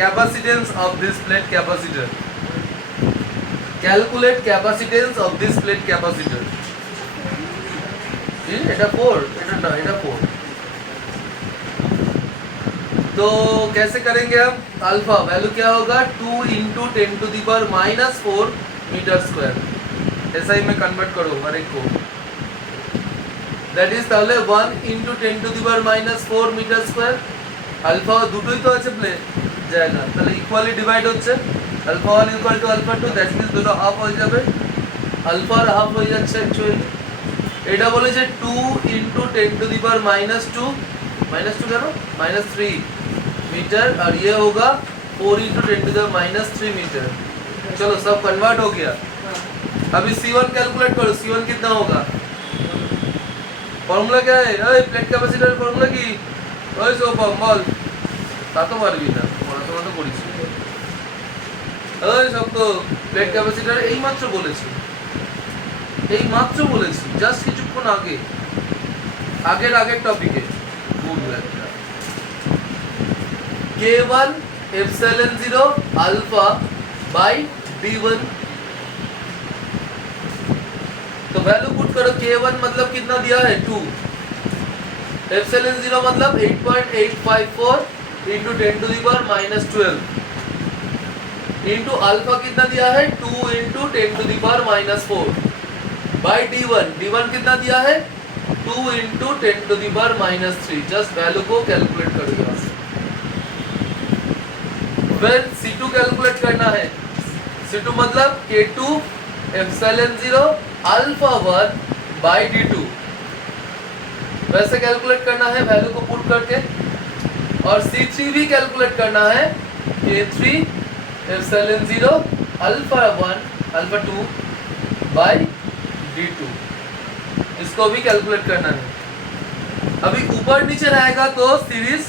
capacitance of this plate capacitor calculate capacitance of this plate capacitor এটা 4 এটা না এটা 4 तो कैसे करेंगे हम अल्फा वैल्यू क्या होगा 2 × 10⁻⁻4 मीटर स्क्वायर ऐसा ही मैं कन्वर्ट करूँ हर एक को दैट इज তাহলে 1 × 10⁻⁻4 मीटर स्क्वायर अल्फा দুটোই তো আছে প্লেট জায়গা তাহলে ইকুয়ালি ডিভাইড হচ্ছে अल्फा 1 = अल्फा 2 दैट मींस দুটো হাফ হয়ে যাবে আলফার হাফ হয়ে যাচ্ছে অ্যাকচুয়ালি। এটা বলেছে 2 × 10⁻² -2 কেন -3 मीटर और ये होगा 4 × 10⁻³ मीटर। चलो सब कन्वर्ट हो गया। अभी C1 कैलकुलेट करो, C1 कितना होगा? फॉर्मूला क्या है? ओए प्लेट कैपेसिटर फॉर्मूला की ওই সব বল, তা তো পারবি না, পড়াশোনা তো করিস। ওই সব তো প্লেট ক্যাপাসিটর এই মাত্র বলেছি, জাস্ট কিছুক্ষণ আগে, আগের টপিকে K1 ε0 अल्फा बाई D1। तो वैल्यू पुट करो। K1 मतलब कितना दिया है 2, ε0 मतलब 8.854 × 10⁻12 इंटू अल्फा कितना दिया है 2 × 10⁻4 बाई D1 कितना दिया है 2 × 10⁻3। जस्ट वैल्यू को कैलकुलेट कर दिया। फिर C2 कैलकुलेट करना है। C2 मतलब K2 ε0 अल्फा 1 बाई D2 वैसे कैलकुलेट करना है वैल्यू को पुट करके। और C3 भी कैलकुलेट करना है K3 ε0 alpha 1 alpha 2 by D2, इसको भी कैलकुलेट करना है। अभी ऊपर नीचे रहेगा तो सीरीज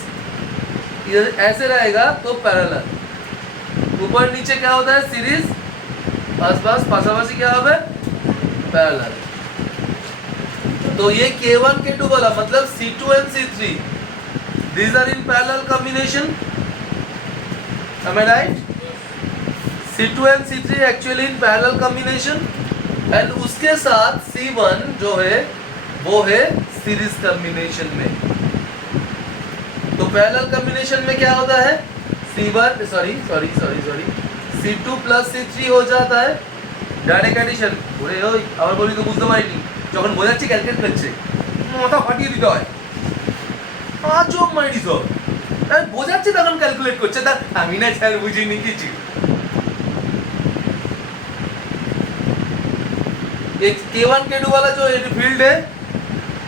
ऐसे रहेगा तो पैरेलल। ऊपर नीचे क्या होता है सीरीज, आसपास पासापासी क्या होगा पैरेलल। तो ये K1 K2 वाला मतलब C2 and C3 these are in parallel combination, am I right? C2 and C3 actually in parallel combination and उसके साथ C1 जो है वो है सीरीज कॉम्बिनेशन में। तो पैरेलल कॉम्बिनेशन में क्या होता है C1 C2 प्लस C3 हो जाता है ডাইরেক্ট অ্যাডিশন। ওরে ওই আবার বলি তো বুঝতে পারিনি, যখন বোঝাচ্ছি ক্যালকুলেট করছে মাথা ফাটিয়ে দিতে হয়। আজব মাইরি সব বোঝাচ্ছি তখন ক্যালকুলেট করছে, তা আমি না স্যার বুঝিনি কিছু। एक K1 K2 वाला जो फील्ड है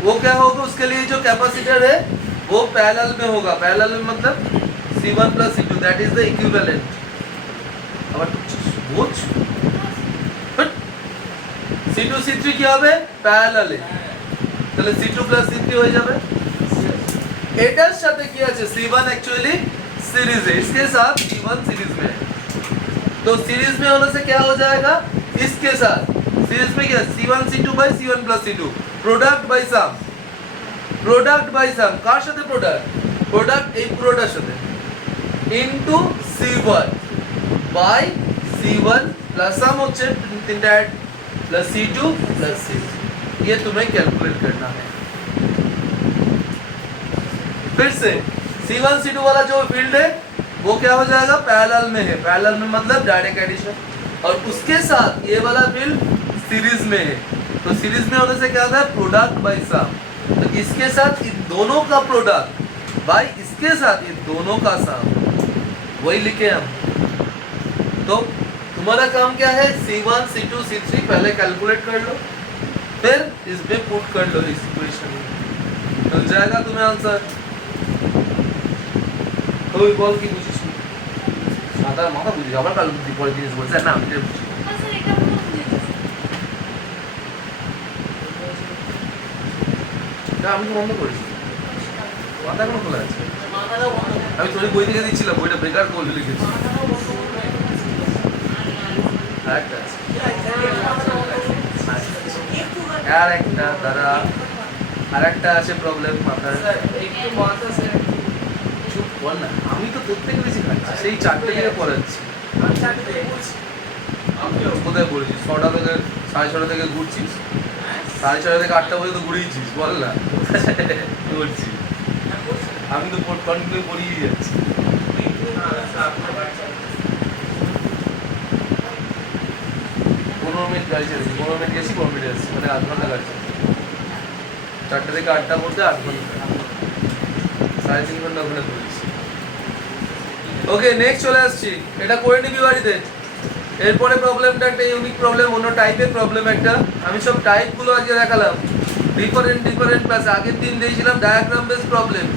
वो क्या होगा, उसके लिए जो कैपेसिटर है वो पैरेलल में होगा। पैरेलल में मतलब C1 plus C2 that is the equivalent. अब বুঝ C2 C3 কি হবে প্যারালালে, তাহলে C2 প্লাস C3 হয়ে যাবে। এটার সাথে কি আছে C1 एक्चुअली सीरीज है, इसके साथ C1 सीरीज में है। तो सीरीज में होने से क्या हो जाएगा, इसके साथ सीरीज में क्या C1 C2 by C1 plus C2 product by साम কার সাথে প্রোডাক্ট এই পুরোটার সাথে into C1 by C1 plus সাম হচ্ছে তিনটা add plus C2 plus C3, ये तुम्हें कैलकुलेट करना है। फिर से C1 C2 वाला जो फील्ड है वो क्या हो जाएगा पैरेलल में है। पैरेलल में मतलब डायरेक्ट एडिशन, और उसके साथ ये वाला फील्ड सीरीज में है। तो सीरीज में होने से क्या होता है प्रोडक्ट बाई सम। तो इसके साथ इन दोनों का प्रोडक्ट बाई इसके साथ इन दोनों का सम, वही लिखे हम। तो तुम्हारा काम क्या है C1 C2 C3 पहले कैलकुलेट कर लो, फिर इसमें पुट कर लो इस इक्वेशन में, मिल जाएगा तुम्हें आंसर। कोई বল কি বুঝিস সাদা মাথা বুঝিস, আবার কাল পরে জিনিস বলছে না আমি এটা বুঝি। স্যার এটা পুরো বুঝিস না, আমি তো বন্ধ করেছি মাথা কেন খোলা আছে, মাথাটা বন্ধ। আমি তোর বই থেকে দিচ্ছিলাম, বইটা বেকার করে লিখেছি। আর একটা দ্বারা আরেকটা আছে প্রবলেম মাথার, একটু মাথা সে চুপ বল না। আমি তো তোর থেকে বেশি খাচ্ছি, সেই 4টে থেকে পড়াচ্ছি। আমি 4টে থেকে বলছি, আমি কোথায় বলেছিস 6টা থেকে 6:30 থেকে ঘুরছিস, 6:30 থেকে 8টা পর্যন্ত ঘুরিয়েছিস বল না বলছি। আমি তো কন্টিনিউ পড়িয়ে যাচ্ছি। 15 মিনিট গাড়ি চালিয়েছি, 15 মিনিট গেছি 15 মিনিট এসেছি, মানে 8 ঘন্টা গাড়ি চালিয়েছি। 4টে থেকে 8টা পড়তে 8 ঘন্টা, 3.5 ঘন্টা ওখানে ঘুরেছি। ওকে নেক্সট চলে আসছি, এটা করে নিবি বাড়িতে। এরপরে প্রবলেমটা একটা ইউনিক প্রবলেম, অন্য টাইপের প্রবলেম একটা। আমি সব টাইপগুলো আজকে দেখালাম, डिफरेंट क्लास। आगे दिन दिए diagram based problem,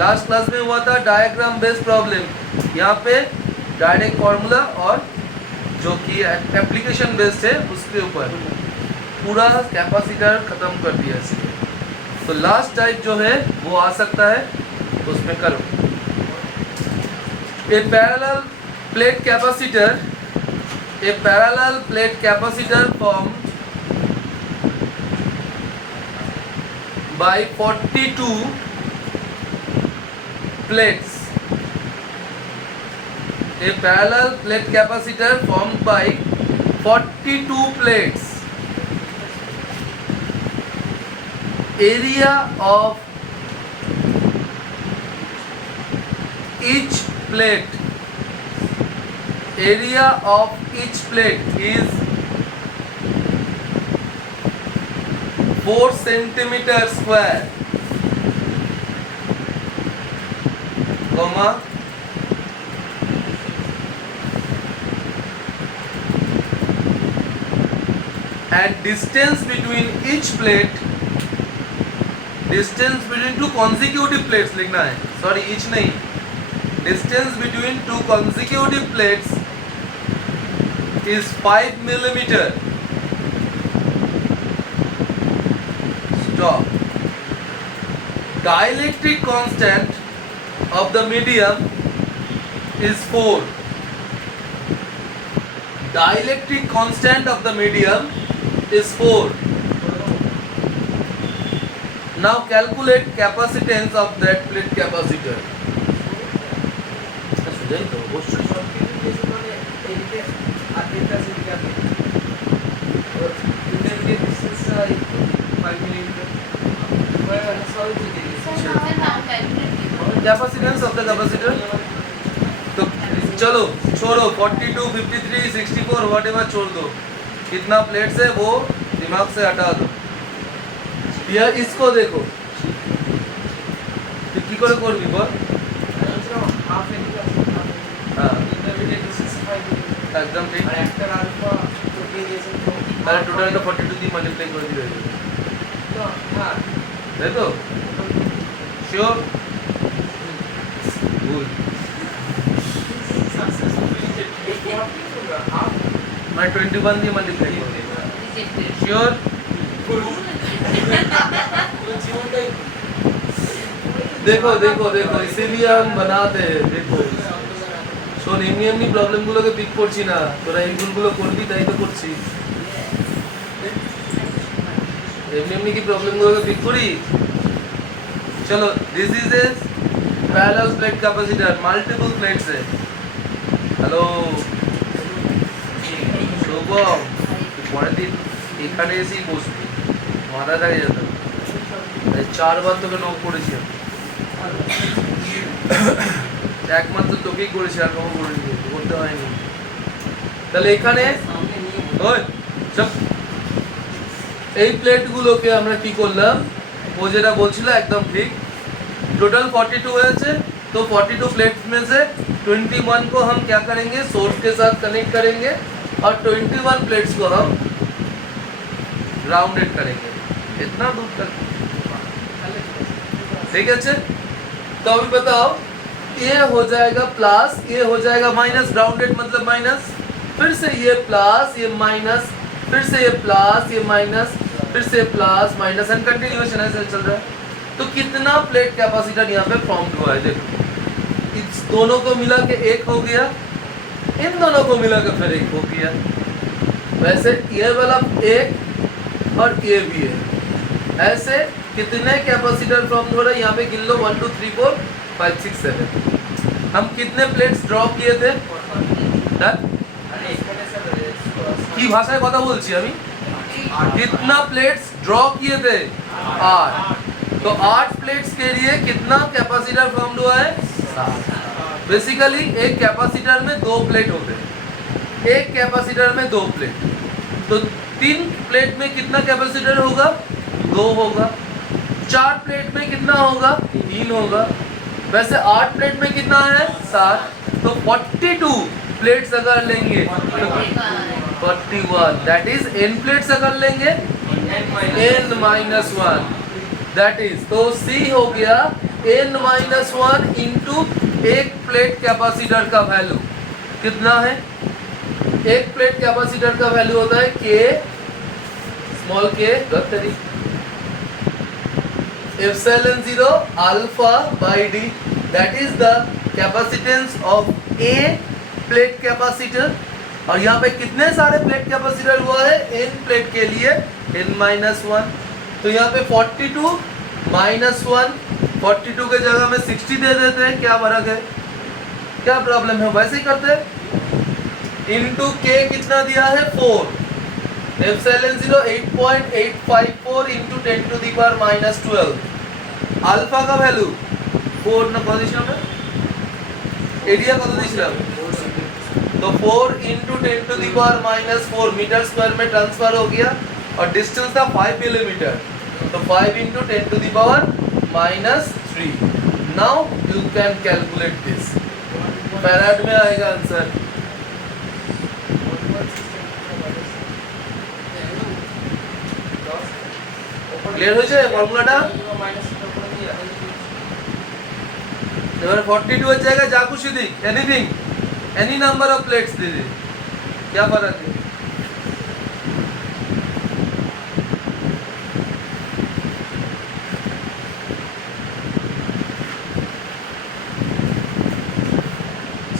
last class में हुआ था डायग्राम बेस्ड प्रॉब्लम। यहाँ पे डायरेक्ट फॉर्मूला और जो कि एप्लीकेशन बेस्ड है उसके ऊपर पूरा कैपेसिटर खत्म कर दिया इसलिए। तो लास्ट टाइप जो है वो आ सकता है, उसमें करो। A parallel plate capacitor, a parallel plate capacitor formed by 42 plates. A parallel plate capacitor formed by 42 plates. Area of each plate, area of each plate is 4 centimeter square, comma and distance between each plate, distance between two consecutive plates लिखना है, sorry each नहीं, distance between two consecutive plates is 5 millimeter. Stop. Dielectric constant of the medium is 4. Dielectric constant of the medium is 4. Now calculate capacitance of that plate capacitor. Capacitance of the capacitor. तो चलो छोड़ो 42, 53, 64 whatever छोड़ दो, कितना plates है वो दिमाग से हटा दो। या इसको देखो কি করে করবি বল। হ্যাঁ একদম ঠিক। তাহলে টোটালটা 42 দিয়ে মাল্টিপ্লাই করে দিলে হয়ে যাবে। হ্যাঁ তাই তো, শিওর? গুড। मैं 21 দিয়ে মাল্টিপ্লাই করব, শিওর? देखो देखो देखो इसीलिए हम बनाते हैं। देखो শোন, এমনি এমনি প্রবলেমগুলোকে পিক করছি না, তোরা এই ভুলগুলো করবি তাই তো করছি। এমনি এমনি কি প্রবলেমগুলোকে পিক করি? চলো, this is a parallel plate capacitor, multiple plates है। হ্যালো শুভম, পরের দিন এখানে এসেই বসবি, মাথা থাকে যেত। 4 বার তোকে নক করেছি, একমাত্র তোকেই করেছি, আর কাউকে করেছি, করতে হয়নি। তাহলে এখানে এই প্লেটগুলোকে আমরা কি করলাম, वो যেটা বলছিল একদম ঠিক। टोटल 42 হয়েছে, तो 42 प्लेट्स में से 21 को हम क्या करेंगे, सोर्स के साथ कनेक्ट करेंगे और 21 प्लेट्स को हम राउंडेड करेंगे इतना दूर तक। ठीक है, तो अभी बताओ, ये हो जाएगा प्लस, ये हो जाएगा माइनस, ग्राउंडेड मतलब माइनस, फिर से ये प्लस, ये माइनस, फिर से ये प्लस, ये माइनस, फिर से प्लस माइनस, एंड कंटिन्यूएशन ऐसे चल रहा है। तो कितना प्लेट कैपेसिटर यहाँ पे फॉर्म हुआ है, देखो इस दोनों को मिला के एक हो गया, इन दोनों को मिला के फिर एक हो गया। वैसे ये वाला एक और ये भी है। ऐसे कितने कैपेसिटर फॉर्म हो रहे हैं यहाँ पे गिन लो, 1 2 3 4 5 6 7। हम कितने प्लेट्स ड्रॉ किए थे? की भाषाয় কথা বলছি আমি, कितना प्लेट्स ड्रॉ किए थे? 8। तो 8 प्लेट्स के लिए कितना कैपेसिटर फॉर्म हुआ है? 7। बेसिकली एक कैपेसिटर में 2 प्लेट होते हैं, एक कैपेसिटर में 2 प्लेट, तो 3 प्लेट में कितना कैपेसिटर होगा? 2 होगा। 4 प्लेट में कितना होगा? 3 होगा। वैसे 8 प्लेट में कितना है? 7। तो 42 प्लेट्स अगर लेंगे 41, दैट इज n प्लेट्स अगर लेंगे n-1, दैट इज, तो C हो गया n-1 इंटू एक प्लेट कैपेसिटर का वैल्यू कितना है? एक प्लेट कैपेसिटर का वैल्यू होता है K small k epsilon 0 alpha by d, that is the capacitance of a plate capacitor। और यहाँ पे कितने सारे प्लेट कैपेसिटर हुआ है? n प्लेट के लिए n-1। तो यहाँ पे 42 -1, 42 के जगह में 60 दे देते हैं, क्या फर्क है, क्या प्रॉब्लम है, वैसे ही करते हैं। इनटू k कितना दिया है? 4, epsilon 0 8.854 into 10 to the power -12। Alpha का वैल्यू 4 ना पोजीशन में एरिया কত দিছিলাম? तो 4 into 10 to the power -4 metre square में ट्रांसफर हो गया और डिस्टेंस था 5 किलोमीटर, तो 5 into 10 to the power -3। Now you can calculate this, farad में आएगा आंसर। ক্লিয়ার হয়েছে ফর্মুলাটা? এবার 42 এর জায়গায় যা খুশি দিক, anything, any number of plates दे दे, क्या फर्क है?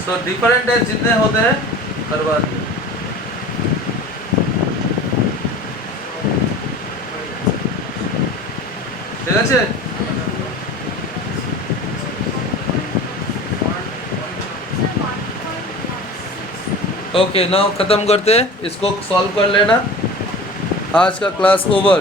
सो डिफरेंट है, जितने होते हैं करवा दो। ठीक है, ओके नाउ खत्म करते हैं, इसको सॉल्व कर लेना। आज का क्लास ओवर।